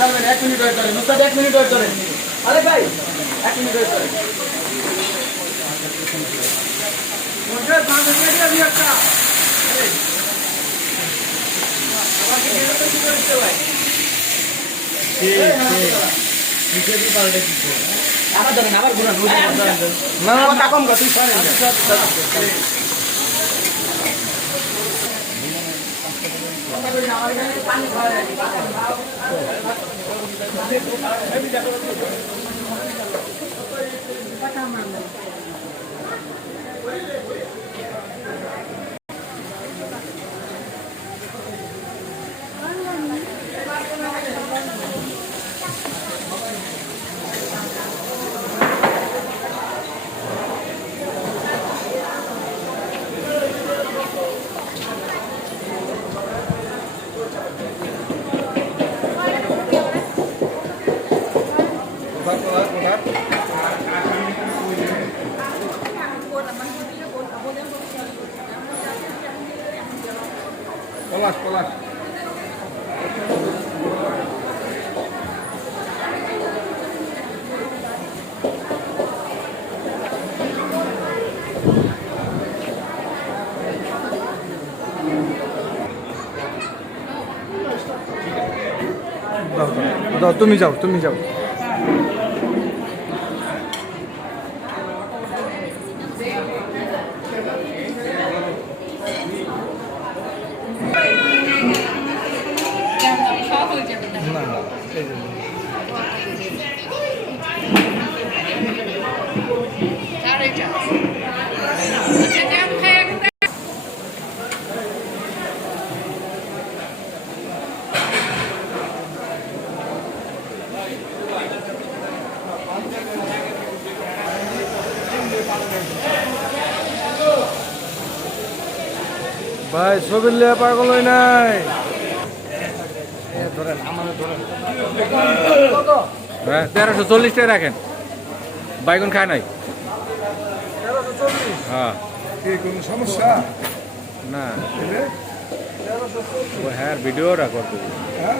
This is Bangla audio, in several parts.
ছাড়বেন 1 মিনিট ওয়েট করেন নুসরাত 1 মিনিট ওয়েট করেন আরে ভাই 1 মিনিট ওয়েট করেন নুসরাত বাঁধে দিয়ে আমি একটা আমাকে গেলে তো কি করতে ভাই নিচে কি পাল্টে দিচ্ছে আমার ধরেন আবার ঘুরান না কথা কম কর তুই সরেন পানি খাওয়া পলাশ পলাশ দাও তুমি যাও তুমি যাও ভাই ছবি লিয়া পাগল হই নাই হ্যাঁ 1340 টাকা রাখেন বাইগুন খায় নাই 1340 হ্যাঁ কি কোনো সমস্যা না হ্যাঁ ভিডিওটা করতে হ্যাঁ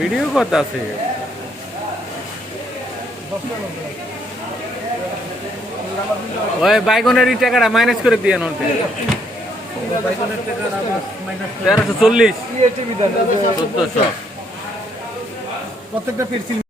ভিডিও করতে আছে ওই বাইগুনের টাকাটা মাইনাস করে দিয়ে নন 1340 1400 প্রত্যেকটা পেন্সিল